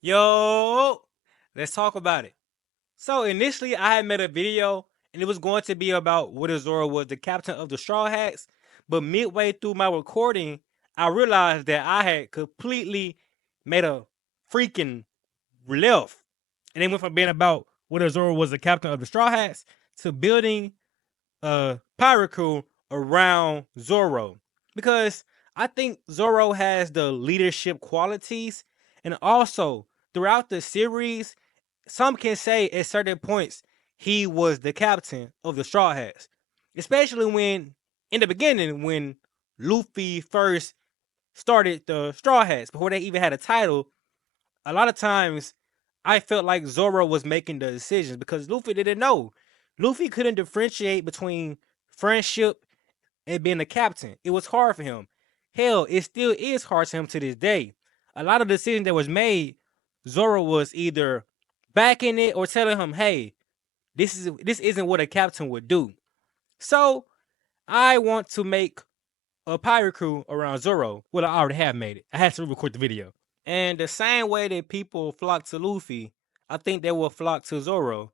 Yo, let's talk about it. So initially, I had made a video, and it was going to be about whether Zoro was the captain of the Straw Hats. But midway through my recording, I realized that I had completely made a freaking left, and it went from being about whether Zoro was the captain of the Straw Hats to building a pirate crew around Zoro, because I think Zoro has the leadership qualities, and also throughout the series, some can say at certain points he was the captain of the Straw Hats, especially when in the beginning when Luffy first started the Straw Hats before they even had a title. A lot of times I felt like Zoro was making the decisions because Luffy didn't know. Luffy couldn't differentiate between friendship and being a captain. It was hard for him. Hell, it still is hard to him to this day. A lot of decisions that was made, Zoro was either backing it or telling him, "Hey, this isn't what a captain would do." So I want to make a pirate crew around Zoro. Well, I already have made it. I had to record the video. And the same way that people flock to Luffy, I think they will flock to Zoro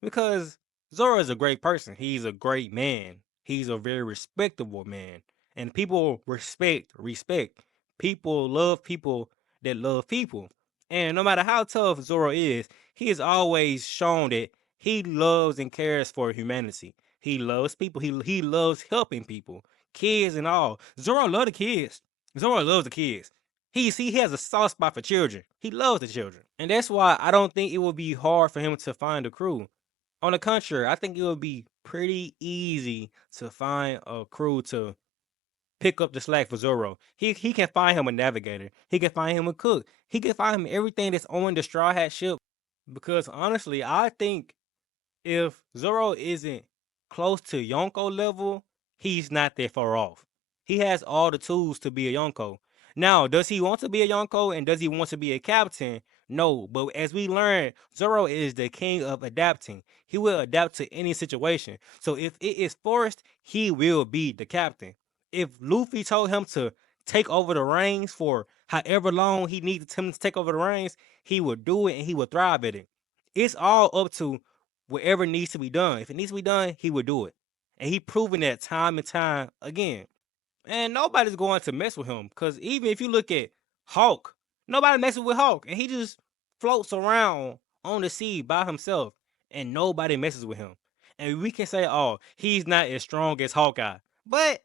because Zoro is a great person. He's a great man. He's a very respectable man. And people respect. People love people that love people. And no matter how tough Zoro is, he has always shown that he loves and cares for humanity. He loves people. He loves helping people, kids and all. Zoro loves the kids. Zoro loves the kids. He has a soft spot for children. He loves the children. And that's why I don't think it would be hard for him to find a crew. On the contrary, I think it would be pretty easy to find a crew to pick up the slack for Zoro. He can find him a navigator. He can find him a cook. He can find him everything that's on the Straw Hat ship. Because honestly, I think if Zoro isn't close to Yonko level, he's not that far off. He has all the tools to be a Yonko. Now, does he want to be a Yonko and does he want to be a captain? No, but as we learned, Zoro is the king of adapting. He will adapt to any situation. So if it is forced, he will be the captain. If Luffy told him to take over the reins for however long he needed him to take over the reins, he would do it and he would thrive at it. It's all up to whatever needs to be done. If it needs to be done, he would do it. And he proven that time and time again. And nobody's going to mess with him. Because even if you look at Hulk, nobody messes with Hulk. And he just floats around on the sea by himself. And nobody messes with him. And we can say, oh, he's not as strong as Hawkeye. But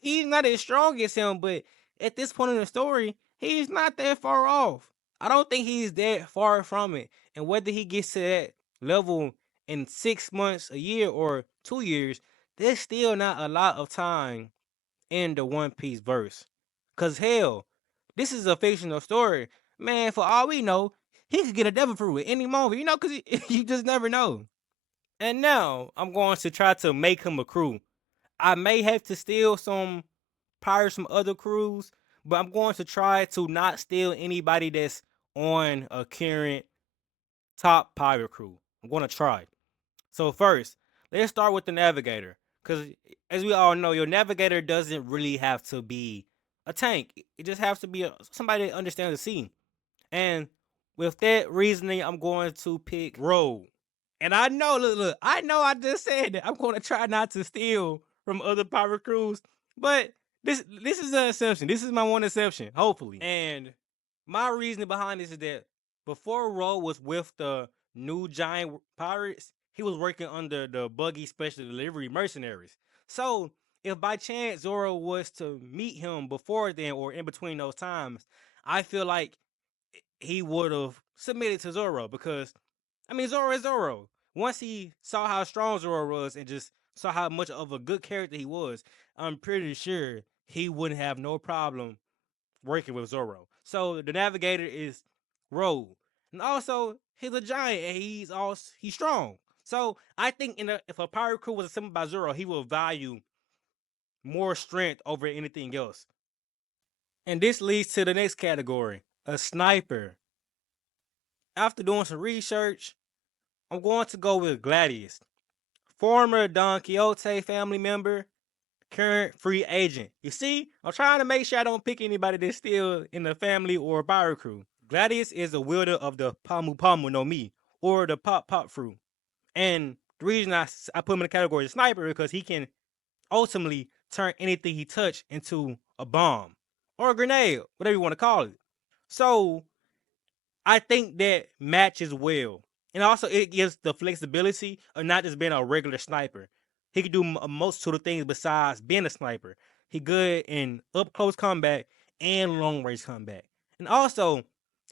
he's not as strong as him. But at this point in the story, he's not that far off. I don't think he's that far from it. And whether he gets to that level in 6 months, a year, or 2 years, there's still not a lot of time in the One Piece verse. Cause hell, this is a fictional story. Man, for all we know, he could get a devil fruit at any moment, cause you just never know. And now I'm going to try to make him a crew. I may have to steal some pirates from other crews, but I'm going to try to not steal anybody that's on a current top pirate crew. I'm going to try. So first, let's start with the navigator, because as we all know, your navigator doesn't really have to be a tank. It just has to be somebody that understands the sea. And with that reasoning, I'm going to pick Road. And I know, look, I know I just said that I'm going to try not to steal from other pirate crews, but this is an exception. This is my one exception, hopefully. And my reasoning behind this is that before Road was with the new giant pirates, he was working under the buggy special delivery mercenaries. So if by chance Zoro was to meet him before then or in between those times, I feel like he would have submitted to Zoro because I mean Zoro is Zoro. Once he saw how strong Zoro was and just saw how much of a good character he was, I'm pretty sure he wouldn't have no problem working with Zoro. So the navigator is Rogue. And also he's a giant and he's strong. So I think if a pirate crew was assembled by Zoro, he will value more strength over anything else. And this leads to the next category, a sniper. After doing some research, I'm going to go with Gladius, former Don Quixote family member, current free agent. You see, I'm trying to make sure I don't pick anybody that's still in the family or pirate crew. Gladius is a wielder of the Pamu Pamu no Mi, or the Pop Pop Fruit. And the reason I put him in the category of sniper because he can ultimately turn anything he touch into a bomb or a grenade, whatever you want to call it. So I think that matches well. And also it gives the flexibility of not just being a regular sniper. He can do a multitude of things besides being a sniper. He good in up close combat and long range combat. And also,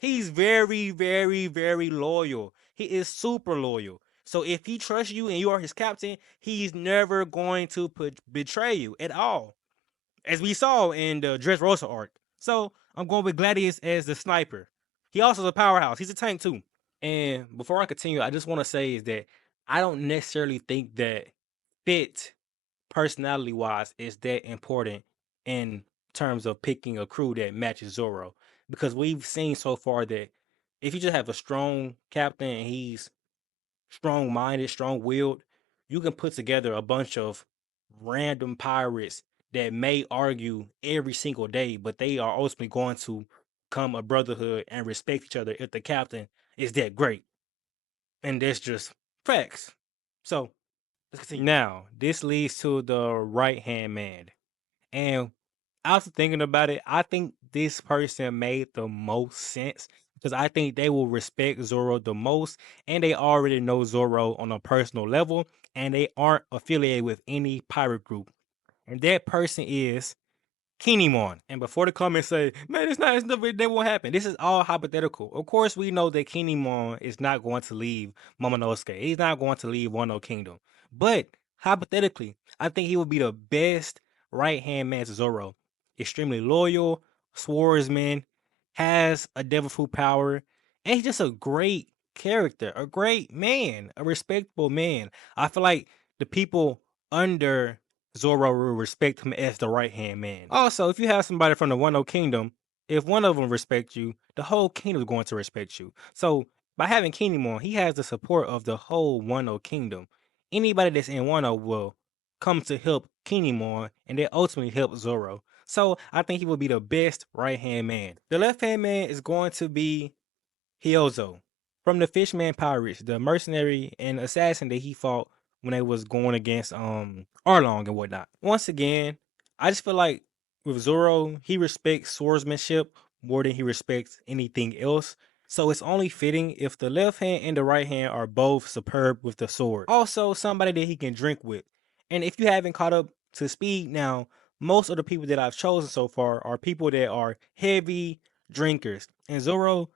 he's very, very, very loyal. He is super loyal. So if he trusts you and you are his captain, he's never going to betray you at all, as we saw in the Dressrosa arc. So I'm going with Gladius as the sniper. He also is a powerhouse. He's a tank too. And before I continue, I just want to say is that I don't necessarily think that fit personality wise is that important in terms of picking a crew that matches Zoro. Because we've seen so far that if you just have a strong captain and he's strong minded, strong willed, you can put together a bunch of random pirates that may argue every single day, but they are ultimately going to come a brotherhood and respect each other if the captain is that great. And that's just facts. So let's continue. Now, this leads to the right hand man. And after thinking about it, I think this person made the most sense because I think they will respect Zoro the most, and they already know Zoro on a personal level, and they aren't affiliated with any pirate group. And that person is Kinemon. And before the comments say, man, it's never, that won't happen. This is all hypothetical. Of course, we know that Kinemon is not going to leave Momonosuke. He's not going to leave Wano Kingdom. But hypothetically, I think he would be the best right hand man to Zoro. Extremely loyal, swordsman, has a devil fruit power, and he's just a great character, a great man, a respectable man. I feel like the people under Zoro will respect him as the right hand man. Also, if you have somebody from the Wano Kingdom, if one of them respects you, the whole kingdom is going to respect you. So by having Kinemon, he has the support of the whole Wano Kingdom. Anybody that's in Wano will come to help Kinemon, and they ultimately help Zoro. So I think he will be the best right hand man. The left hand man is going to be Hyozo from the Fishman Pirates, the mercenary and assassin that he fought when they was going against Arlong and whatnot. Once again, I just feel like with Zoro, he respects swordsmanship more than he respects anything else. So it's only fitting if the left hand and the right hand are both superb with the sword. Also, somebody that he can drink with. And if you haven't caught up to speed now, most of the people that I've chosen so far are people that are heavy drinkers. And Zoro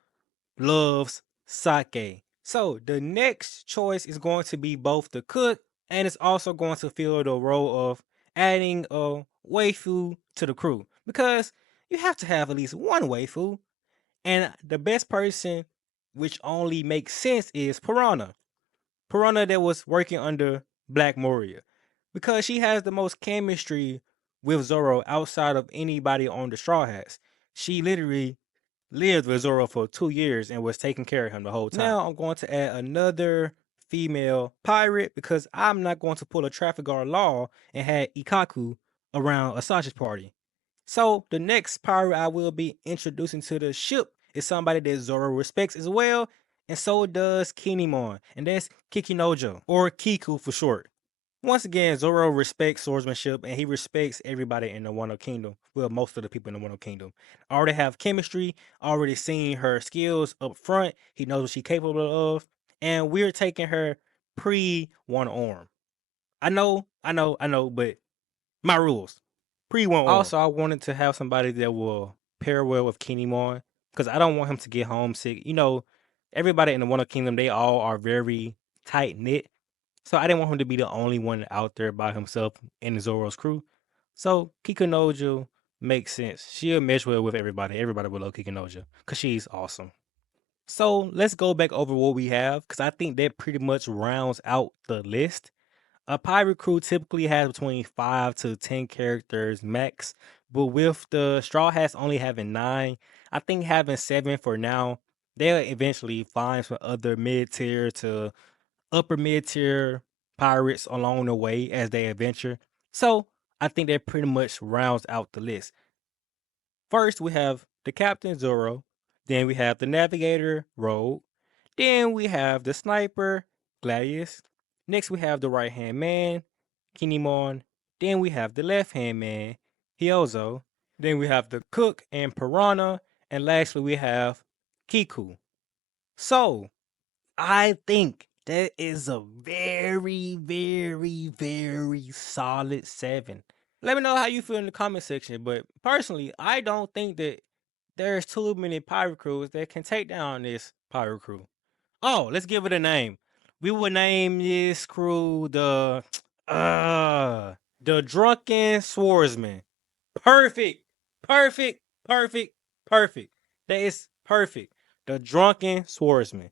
loves sake. So the next choice is going to be both the cook and it's also going to fill the role of adding a waifu to the crew because you have to have at least one waifu. And the best person, which only makes sense, is Piranha. Piranha that was working under Black Moria because she has the most chemistry with Zoro outside of anybody on the Straw Hats. She literally lived with Zoro for 2 years and was taking care of him the whole time. Now I'm going to add another female pirate because I'm not going to pull a Trafalgar Law and have Ikaku around Asachi's party. So the next pirate I will be introducing to the ship is somebody that Zoro respects as well, and so does Kinemon, and that's Kikinojo, or Kiku for short. Once again, Zoro respects swordsmanship and he respects everybody in the Wano Kingdom. Well, most of the people in the Wano Kingdom. Already have chemistry, already seen her skills up front. He knows what she's capable of. And we're taking her pre one arm. I know, but my rules. Pre one arm. Also, I wanted to have somebody that will pair well with Kinemon because I don't want him to get homesick. You know, everybody in the Wano Kingdom, they all are very tight knit. So I didn't want him to be the only one out there by himself in Zoro's crew. So Kikunojo makes sense. She'll mesh well with everybody. Everybody will love Kikunojo because she's awesome. So let's go back over what we have because I think that pretty much rounds out the list. A pirate crew typically has between 5 to 10 characters max, but with the Straw Hats only having 9, I think having 7 for now, they'll eventually find some other mid tier to upper mid tier pirates along the way as they adventure. So I think that pretty much rounds out the list. First, we have the Captain Zoro. Then we have the navigator, Rogue. Then we have the sniper, Gladius. Next we have the right hand man, Kinemon. Then we have the left hand man, Hyozo. Then we have the cook and Piranha. And lastly we have Kiku. So I think that is a very, very, very solid 7. Let me know how you feel in the comment section. But personally, I don't think that there's too many pirate crews that can take down this pirate crew. Oh, let's give it a name. We would name this crew the Drunken Swordsman. Perfect. Perfect. Perfect. Perfect. That is perfect. The Drunken Swordsman.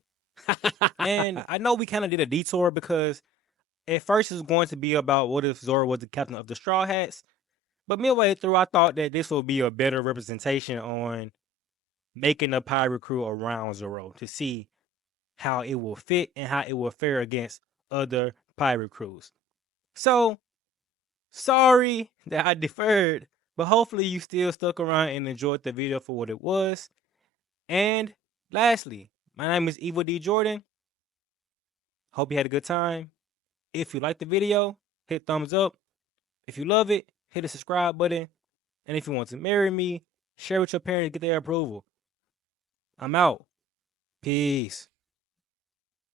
And I know we kind of did a detour because at first it was going to be about what if Zoro was the captain of the Straw Hats. But midway through, I thought that this would be a better representation on making a pirate crew around Zoro to see how it will fit and how it will fare against other pirate crews. So, sorry that I deferred, but hopefully you still stuck around and enjoyed the video for what it was. And lastly, my name is Evil D Jordan. Hope you had a good time. If you liked the video, hit thumbs up. If you love it, hit the subscribe button. And if you want to marry me, share with your parents to get their approval. I'm out. Peace.